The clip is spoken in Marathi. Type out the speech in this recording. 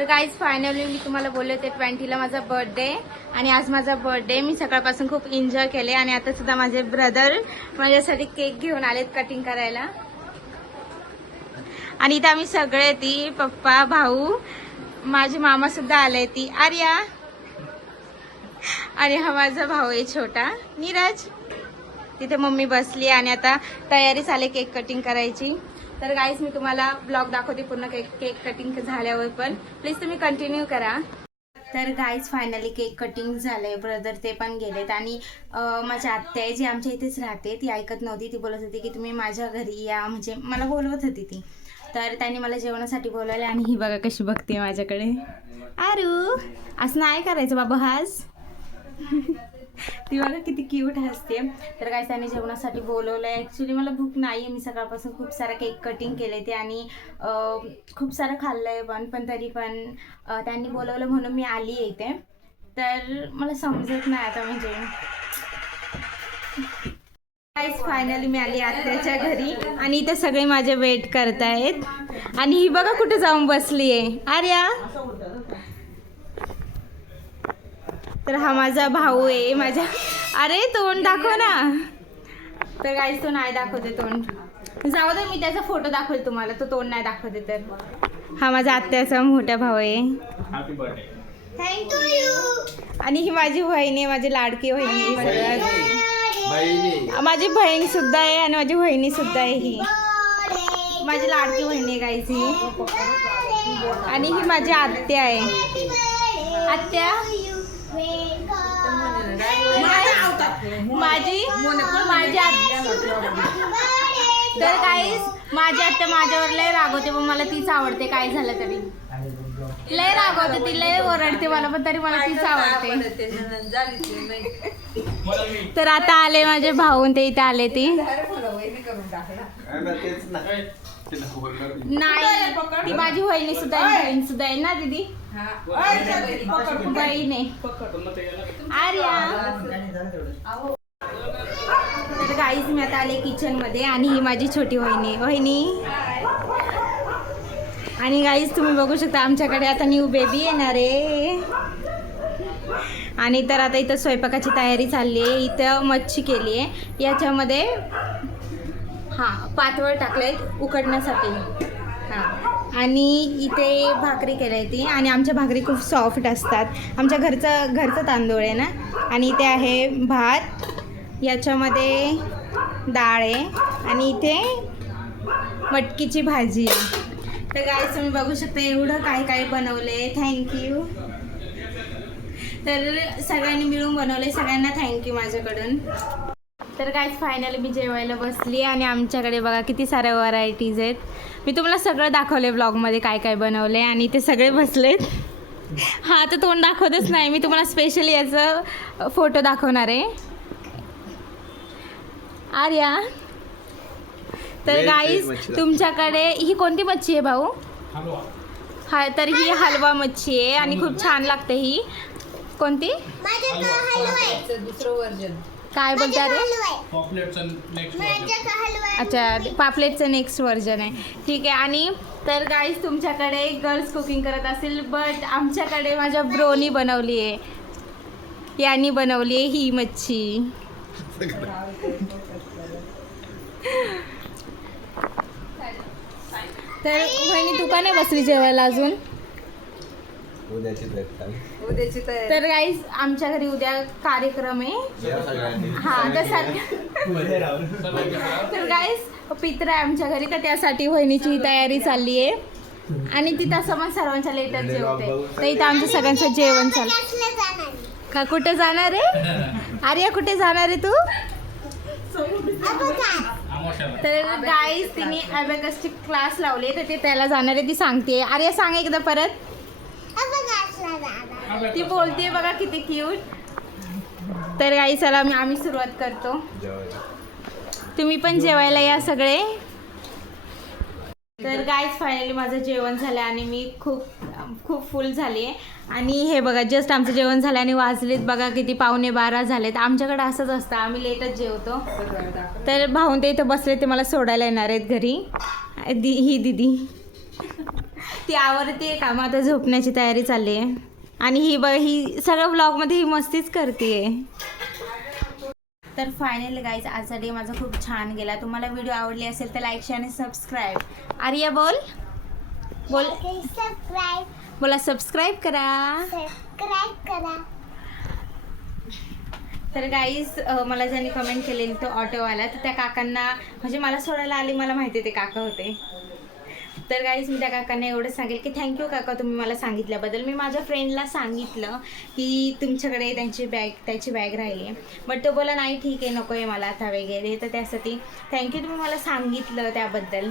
तर गाईज फायनली मी तुम्हाला बोलले होते 20ला माझा बर्थडे आणि आज माझा बर्थडे. मी सकाळपासून खूप एन्जॉय केले आणि आता सुद्धा माझे ब्रदर माझ्यासाठी केक घेऊन आलेत कटिंग करायला. आणि इथे आम्ही सगळे ती पप्पा भाऊ माझे मामा सुद्धा आले ती आर्या आणि हा माझा भाऊ आहे छोटा नीरज. तिथे मम्मी बसली आणि आता तयारी झाली केक कटिंग करायची. तर गाईज मी तुम्हाला ब्लॉग दाखवते पूर्ण केक कटिंग झाल्यावर, पण प्लीज तुम्ही कंटिन्यू करा. तर गाईज फायनली केक कटिंग झालंय, ब्रदर ते पण गेलेत आणि माझ्या आत्या आहे जी आमच्या इथेच राहते ती ऐकत नव्हती. ती बोलत होती की तुम्ही माझ्या घरी या, म्हणजे मला बोलवत होती ती. तर त्यांनी मला जेवणासाठी बोलवले आणि ही बघा कशी बघते माझ्याकडे. आरू असं नाही करायचं बाबा हास. ती बघा किती क्यूट हसते. तर काय त्याने जेवणासाठी बोलवलं आहे. ॲक्च्युली मला भूक नाही आहे, मी सकाळपासून खूप सारा केक कटिंग केले ते आणि खूप सारं खाल्लं आहे पण तरी पण त्यांनी बोलवलं म्हणून मी आली आहे इथे. तर मला समजत नाही आता म्हणजे गाईस फायनली मी आली आत्याच्या घरी आणि इथे सगळे माझे वेट करतायत. आणि ही बघा कुठे जाऊन बसली आहे आर्या. तर हा माझा भाऊ आहे माझ्या. अरे तोंड दाखव ना. तर गाईस तो नाही दाखवते तोंड, जाऊ दे मी त्याचा फोटो दाखवेल तुम्हाला, तो तोंड नाही दाखवते. तर हा माझा आत्याचा मोठा भाऊ आहे. Happy birthday. थँक्यू. आणि ही माझी बहीण आहे, माझी लाडकी बहीण आहे. माझी बहीण सुद्धा आहे आणि माझी बहिणी सुद्धा आहे. ही माझी लाडकी बहीण आहे गाईस ही. आणि ही माझी आत्या आहे. आत्या माझी तर गाईस माझी आत्या माझ्यावर लय रागवते पण मला तीच आवडते. काय झालं तरी लय रागवते ती, लय ओरडते मला पण तरी मला तीच आवडते. तर आता आले माझे भाऊ ते इथे आले ती. नाही ती माझी बहिणी सुद्धा आहे, बहीण सुद्धा आहे ना दीदी. बहीण आहे आर्या. तर गाईस मी आता आले किचन मध्ये आणि ही माझी छोटी वहिनी. आणि गाईस तुम्ही बघू शकता आमच्याकडे आता न्यू बेबी येणार आहे. आणि तर आता इथं स्वयंपाकाची तयारी चालली आहे. इथं मच्छी केली आहे, याच्यामध्ये पातळ टाकलंय उकडण्यासाठी. आणि इथे भाकरी केली ती आणि आमच्या भाकरी खूप सॉफ्ट असतात. आमच्या घरचं तांदूळ आहे ना. आणि इथे आहे भात, याच्यामध्ये डाळ आहे आणि इथे मटकीची भाजी आहे. तर गाईस तुम्ही बघू शकता एवढं काय बनवले. थँक्यू. तर सगळ्यांनी मिळून बनवले, सगळ्यांना थँक्यू माझ्याकडून. तर गाईस फायनली मी जेवायला बसली आणि आमच्याकडे बघा किती साऱ्या व्हरायटीज आहेत. मी तुम्हाला सगळं दाखवले ब्लॉगमध्ये काय बनवले आणि ते सगळे बसलेत. हा तर तोंड दाखवतच नाही, मी तुम्हाला स्पेशली याचं फोटो दाखवणार आहे आर्या. तर गाईस तुमच्याकडे ही कोणती मच्छी आहे भाऊ? हा तर ही हलवा मच्छी आहे आणि खूप छान लागते. ही कोणती दुसरं वर्जन काय बोलता रे? अच्छा पापलेटचं नेक्स्ट व्हर्जन आहे. ठीक आहे. आणि तर गाईस तुमच्याकडे गर्ल्स कुकिंग करत असेल बट आमच्याकडे माझ्या ब्रोनी बनवली आहे, यांनी बनवली आहे ही मच्छी. तर बहिणी तू का नाही बसली जेवायला अजून? उद्याची तयारी. तर गाईस आमच्या घरी उद्या कार्यक्रम आहे. तर गाईस पित्र आहे आमच्या घरी, तर त्यासाठी बहिणीची तयारी चालली आहे. आणि ती तसं मग सर्वांच्या लेटच जेवते. तर इथं आमचं सगळ्यांचं जेवण चाललं. का कुठे जाणार आहे आर्या? कुठे जाणार आहे तू? तर गाईस तिने अबॅकसचे क्लास लावले तर ते त्याला जाणार आहे. ती सांगते. आर्या सांग एकदा परत. ती बोलते बघा किती क्यूट. तर गाईस चला आम्ही सुरुवात करतो. तुम्ही पण जेवायला या सगळे. तर गाईस फायनली माझं जेवण झालं आणि मी खूप फुल झाली आहे. आणि हे बघा जस्ट आमचं जेवण झालं आणि वाजलेत बघा किती 11:15 झालेत. आमच्याकडे असंच असतं, आम्ही लेटच जेवतो. तर भाऊन ते इथं बसले, ते मला सोडायला येणार आहेत घरी. ही दिदी ती आवडते का मग आता झोपण्याची तयारी चालली आहे. आणि ही सगळं ब्लॉगमध्ये ही मस्तीच करते. तर फायनली गाईज आजचा डे माझा खूप छान गेला. तुम्हाला व्हिडिओ आवडली असेल तर लाईक शेअर आणि सबस्क्राईब. आर्या बोल बोला सबस्क्राईब करा. तर गाईज मला ज्यांनी कमेंट केलेली तो ऑटोवाला, तर त्या काकांना म्हणजे मला सोडायला आले, मला माहिती ते काका होते. तर गाईज मी त्या काकांना एवढंच सांगेल की थँक्यू काका तुम्ही मला सांगितल्याबद्दल. मी माझ्या फ्रेंडला सांगितलं की तुमच्याकडे त्याची बॅग राहिली आहे, बट तो बोला नाही ठीक आहे नको आहे मला आता वगैरे. तर त्यासाठी थँक्यू तुम्ही मला सांगितलं त्याबद्दल.